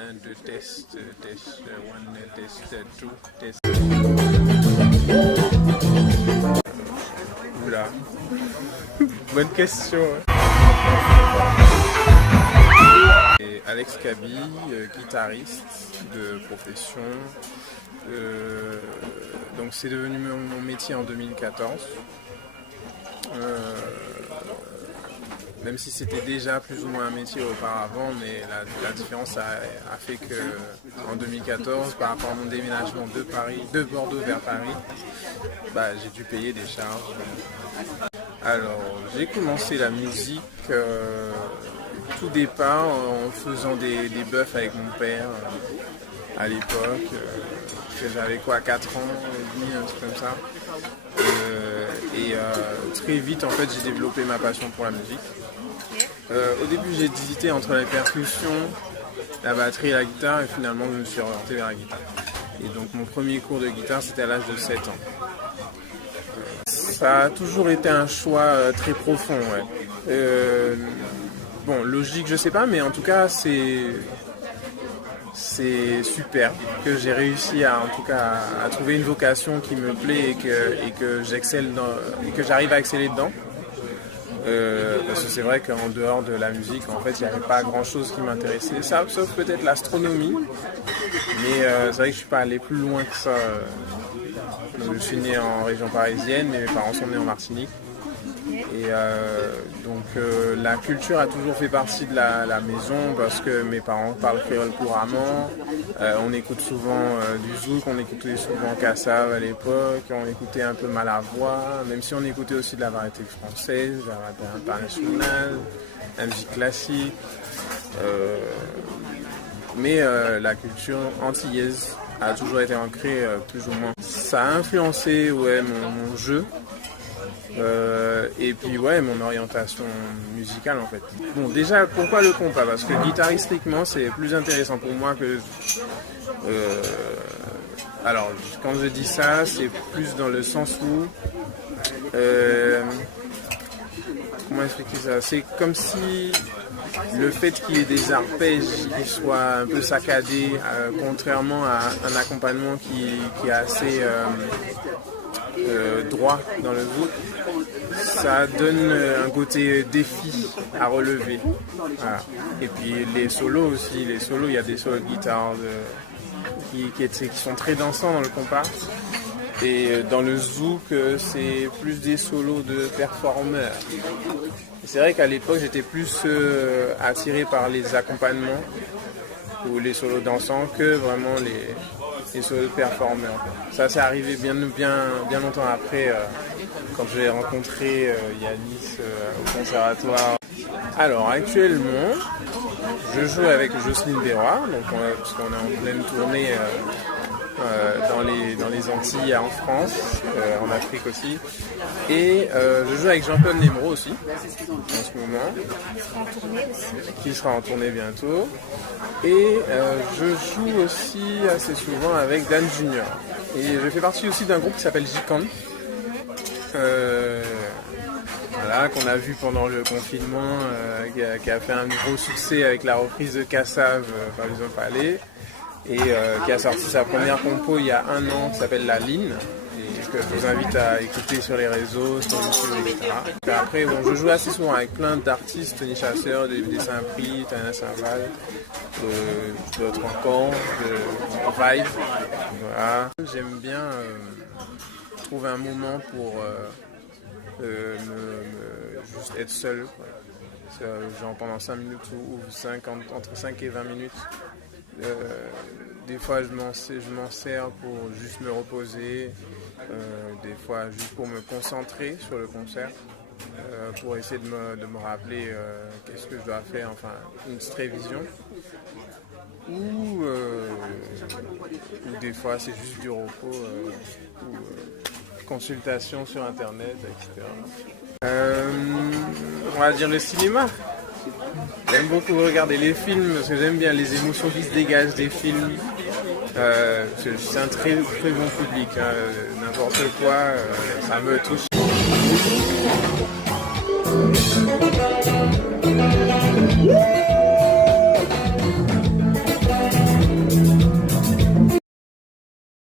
Un, deux, test, one, test, two, test. Oula. Bonne question. Et Alex Kaby, guitariste de profession. Donc c'est devenu mon métier en 2014. Même si c'était déjà plus ou moins un métier auparavant, mais la différence a fait que en 2014, par rapport à mon déménagement de Bordeaux vers Paris, j'ai dû payer des charges. Alors, j'ai commencé la musique tout départ en faisant des bœufs avec mon père à l'époque. J'avais 4 ans et demi, un truc comme ça. Très vite, en fait, j'ai développé ma passion pour la musique. Au début, j'ai hésité entre la percussion, la batterie et la guitare, et finalement, je me suis orienté vers la guitare. Et donc, mon premier cours de guitare, c'était à l'âge de 7 ans. Ça a toujours été un choix très profond, ouais. Logique, je sais pas, mais en tout cas, c'est super que j'ai réussi à trouver une vocation qui me plaît et que j'excelle et que j'arrive à exceller dedans. Parce que c'est vrai qu'en dehors de la musique, en fait, il n'y avait pas grand chose qui m'intéressait, sauf peut-être l'astronomie. Mais c'est vrai que je suis pas allé plus loin que ça. Donc, je suis né en région parisienne, mais mes parents sont nés en Martinique. Et la culture a toujours fait partie de la maison parce que mes parents parlent créole couramment. On écoute souvent du zouk, on écoutait souvent Kassav à l'époque, on écoutait un peu Malavoie, même si on écoutait aussi de la variété française, de la variété internationale, la musique classique. Mais la culture antillaise a toujours été ancrée plus ou moins. Ça a influencé mon jeu. Et puis mon orientation musicale en fait. Bon, déjà pourquoi le compas? Parce que guitaristiquement c'est plus intéressant pour moi que... alors quand je dis ça, c'est plus dans le sens où... comment expliquer ça? C'est comme si le fait qu'il y ait des arpèges qui soient un peu saccadés, contrairement à un accompagnement qui est assez... droit dans le zouk, ça donne un côté défi à relever. Voilà. Et puis les solos aussi, il y a des solos de guitare qui sont très dansants dans le compas. Et dans le zouk, c'est plus des solos de performeurs. Et c'est vrai qu'à l'époque, j'étais plus attiré par les accompagnements ou les solos dansants que vraiment les solos de performeurs. Ça, c'est arrivé bien longtemps après, quand j'ai rencontré Yanis au conservatoire. Alors, actuellement, je joue avec Jocelyne Desrois, parce qu'on est en pleine tournée dans les Antilles, en France, en Afrique aussi. Et je joue avec Jean-Paul Nemro aussi, en ce moment, qui sera en tournée bientôt. Et je joue aussi assez souvent avec Dan Junior. Et je fais partie aussi d'un groupe qui s'appelle Jikan, qu'on a vu pendant le confinement, qui a fait un gros succès avec la reprise de Kassav par Lison Palais, et qui a sorti sa première compo il y a 1 an qui s'appelle La Ligne, et que je vous invite à écouter sur les réseaux, sur YouTube, etc. Et après, je joue assez souvent avec plein d'artistes, Tony Chasseur, des Saint-Prix, Tana Saint-Val, d'autres encore, de Vibe. Voilà. J'aime bien trouver un moment pour juste être seul, quoi. Genre pendant 5 minutes ou entre 5 et 20 minutes. Des fois je m'en sers pour juste me reposer, des fois juste pour me concentrer sur le concert, pour essayer de me rappeler qu'est-ce que je dois faire, enfin une petite révision. Ou des fois c'est juste du repos, ou consultation sur internet, etc. On va dire le cinéma. J'aime beaucoup regarder les films parce que j'aime bien les émotions qui se dégagent des films. C'est un très très bon public, n'importe quoi, ça me touche.